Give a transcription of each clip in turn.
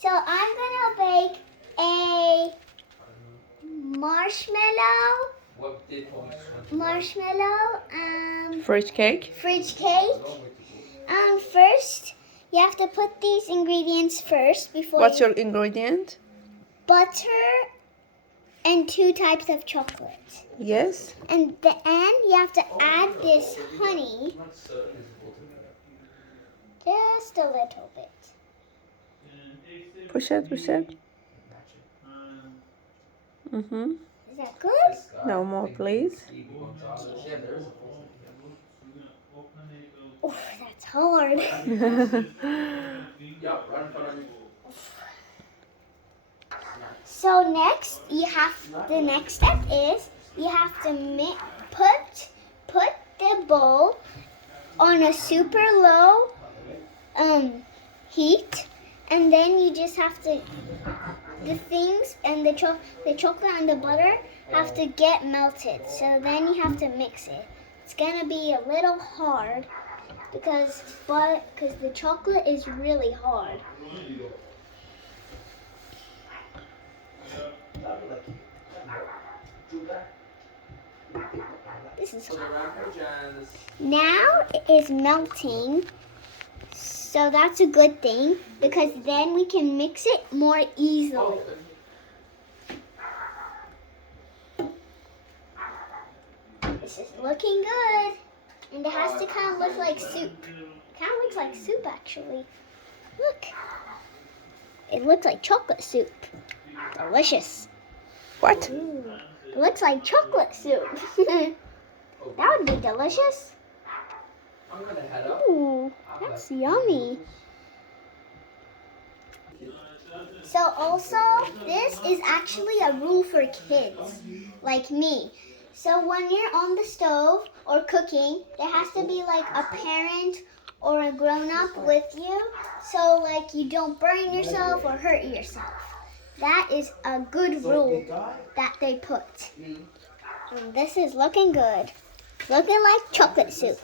So I'm gonna bake a marshmallow, Fridge cake. fridge cake. First, you have to put these ingredients first before What's your ingredient? butter and 2 types of chocolate. Yes. And then you have to add this honey, just a little bit. Push it, push it. Mm-hmm. Is that good? No more, please. Oh, that's hard. So next, the next step is you have to put the bowl on a super low heat, and then you just have to the things and the chocolate and the butter have to get melted. So then you have to mix it. It's gonna be a little hard because the chocolate is really hard. This is now it is melting, so that's a good thing because then we can mix it more easily. This is looking good, and it has to kind of look like soup. It kind of looks like soup actually. Look, it looks like chocolate soup. Delicious. What? Ooh, it looks like chocolate soup. That would be delicious. Ooh, that's yummy. So also, this is actually a rule for kids, like me. So when you're on the stove or cooking, there has to be like a parent or a grown-up with you, so like you don't burn yourself or hurt yourself. That is a good rule that they put. And this is looking good. Looking like chocolate soup.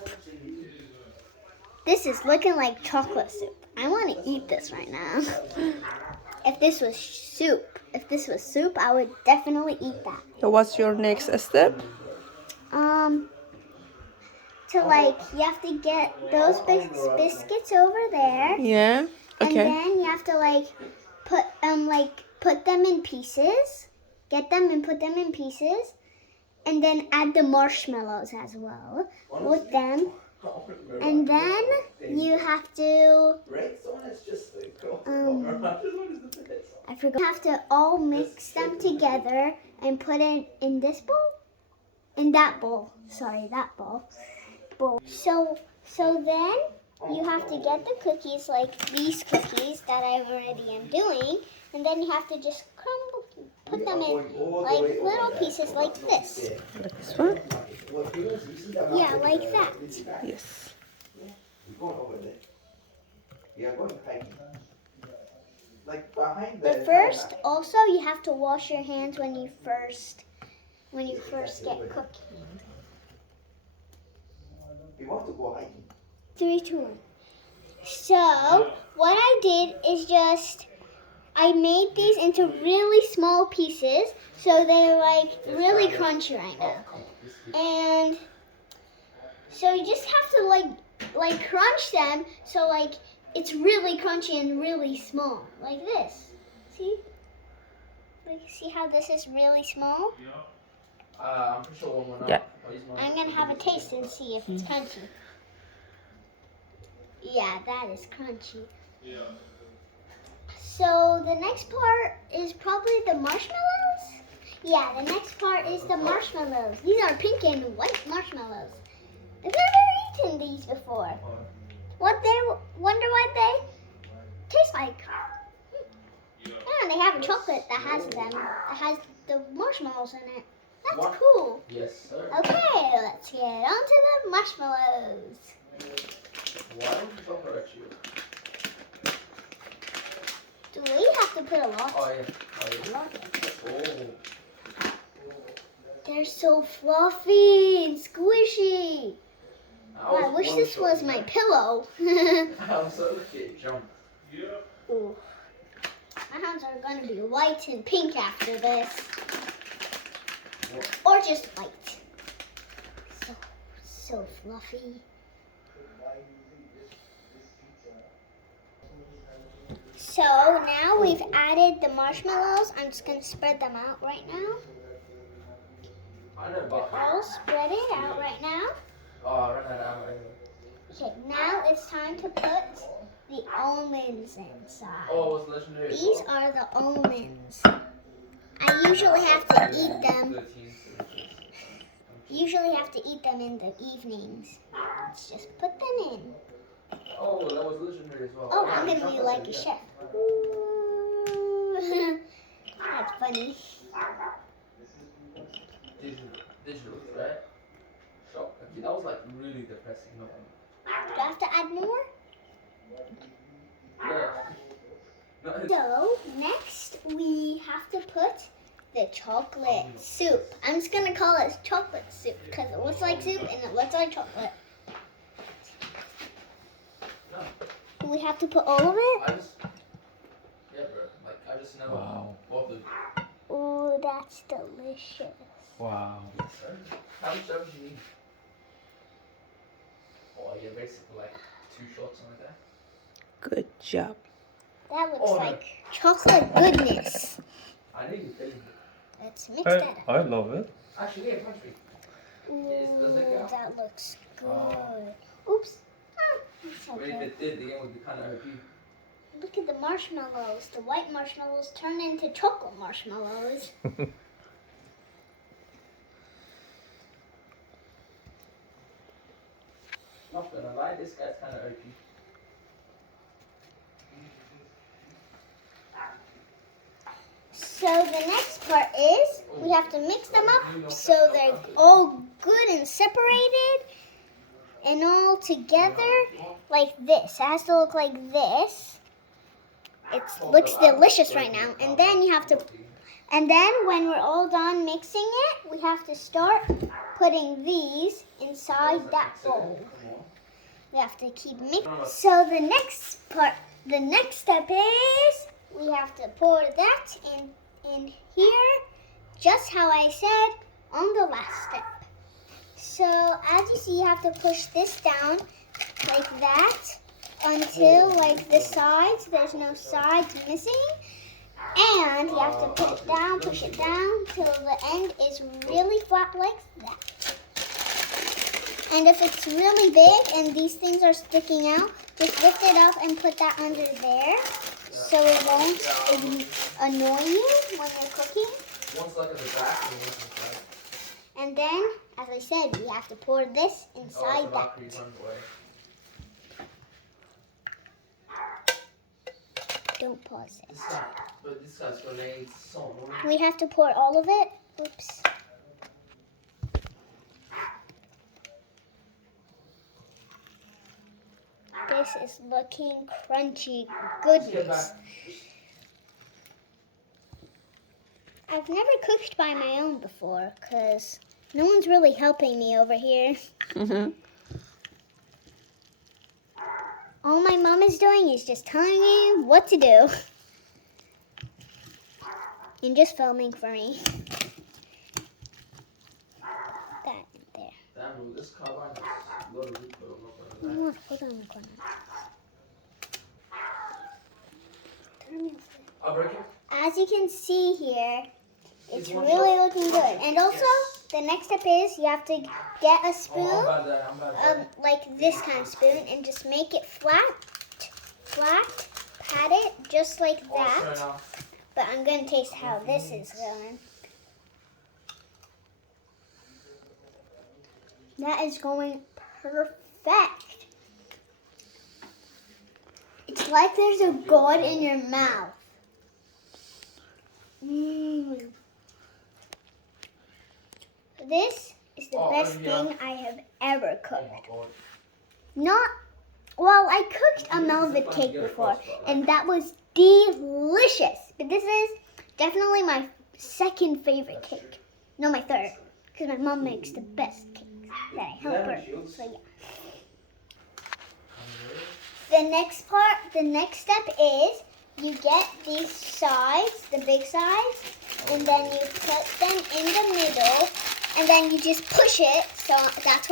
This is looking like chocolate soup. I want to eat this right now. If this was soup, I would definitely eat that. So what's your next step? You have to get those biscuits over there. Yeah. Okay. And then you have to put them in pieces. Get them and put them in pieces. And then add the marshmallows as well with them. And then you have to I forgot. You have to all mix them together and put it in this bowl? In that bowl. Sorry, that bowl. So then you have to get the cookies, like these cookies that I already am doing, and then you have to just put them in like little pieces like this. Like this one? Yeah, like that. Yes. But first, also you have to wash your hands when you first get cooking. 3, 2, 1. So what I did is I made these into really small pieces, so they're like really crunchy right now. And so you just have to like crunch them, so like it's really crunchy and really small, like this. See? Like, see how this is really small? Yeah. I'm gonna have a taste and see if it's crunchy. Yeah, that is crunchy. So the next part is probably the marshmallows? Yeah, the next part is the marshmallows. These are pink and white marshmallows. I've never eaten these before. Wonder what they taste like. Yeah, they have a chocolate that has the marshmallows in it. That's cool. Yes, sir. Okay, let's get on to the marshmallows. Why don't you talk about you? Do we have to put a lot? Oh, yeah. Oh. They're so fluffy and squishy. Oh, I wish this was my pillow. I'm so lucky. Jump. Ooh. are going to be white and pink after this. Or just white. So fluffy. So now we've added the marshmallows. I'm just going to spread them out right now. I know, but All spread it out right now. oh, I ran out of ammo anyway. Okay, now it's time to put the almonds inside. Oh, it was legendary. as These well. are the almonds. I usually have to eat them. 13, 17. Usually have to eat them in the evenings. Let's just put them in. Oh, that was legendary as well. Oh, Yeah, I'm gonna be like a yeah. chef. Ooh. That's funny. Digital threat. Shock. Okay, that was like really depressing. No. Do I have to add more? Yeah. No, it's- So next we have to put the chocolate soup. I'm just gonna call it chocolate soup because it looks like soup and it looks like chocolate. no. Do we have to put all of it? I just. Yeah, bro. Like, I just never bothered. Ooh, that's delicious. Wow. Yes, sir. How much do you need? Oh, yeah, basically like 2 shots, something like that. Good job. That looks Oh, no. like chocolate goodness. I need you feeling it. Let's mix that up. I love it. Actually, yeah, punch me. Ooh, that looks good. Oh. Oops. Ah, it's But if okay. it did, the game would be kind of OP. Look at the marshmallows. The white marshmallows turn into chocolate marshmallows. Not gonna lie, this guy's kind of OP. So the next part is we have to mix them up so they're all good and separated and all together like this. It has to look like this. It looks delicious right now. And then you have to, and then when we're all done mixing it, we have to start putting these inside that bowl. We have to keep mixing. So the next part, the next step is we have to pour that in here, just how I said on the last step. So as you see, you have to push this down like that until like the sides, there's no sides missing. And you have to push it down till the end is really flat like that. And if it's really big and these things are sticking out, just lift it up and put that under there so it won't annoy you when you're cooking. One's like at the back and one's inside. And then, as I said, we have to pour this Oh, inside it's that. about 3 times away. Don't pause it. This guy's grenades so annoying. We have to pour all of it. Oops. This is looking crunchy goodness. I've never cooked by my own before because no one's really helping me over here. Mm-hmm. All my mom is doing is just telling me what to do. And just filming for me. That there. Damn, bro, this carbine has a lot of recoil. You want to put it on the corner. Turn me off. I'll break it. As you can see here, it's really looking good. And also, the next step is you have to get a spoon, I'm bad at that. like this kind of spoon, and just make it flat, pat it just like that. But I'm going to taste how this is going. That is going perfect. It's like there's a God in your mouth. This is the best thing I have ever Oh cooked. my god. Not, well, I cooked a Melvin cake before, and that was delicious. But this is definitely my second favorite cake. No, my third, because my mom makes the best cakes that I help her. So yeah. The next step is you get these sides, the big sides, and then you put them in the middle, and then you just push it. So that's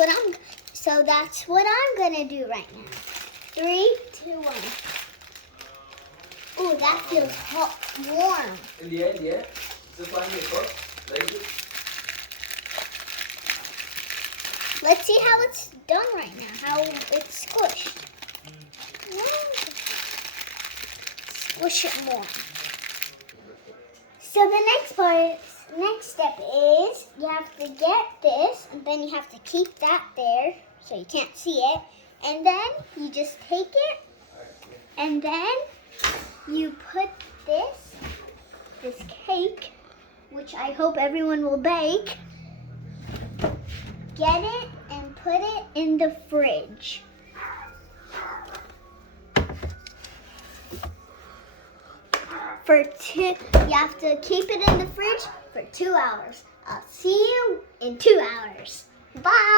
what I'm gonna do right now. 3, 2, 1. Ooh, that feels hot, warm. In the end, yeah. Just line it first. Lazy. Let's see how it's done right now, how it's squished. Squish it more. So the next step is you have to get this, and then you have to keep that there so you can't see it. And then you just take it, and then you put this cake, which I hope everyone will bake, get it and put it in the fridge. You have to keep it in the fridge for 2 hours. I'll see you in 2 hours. Bye.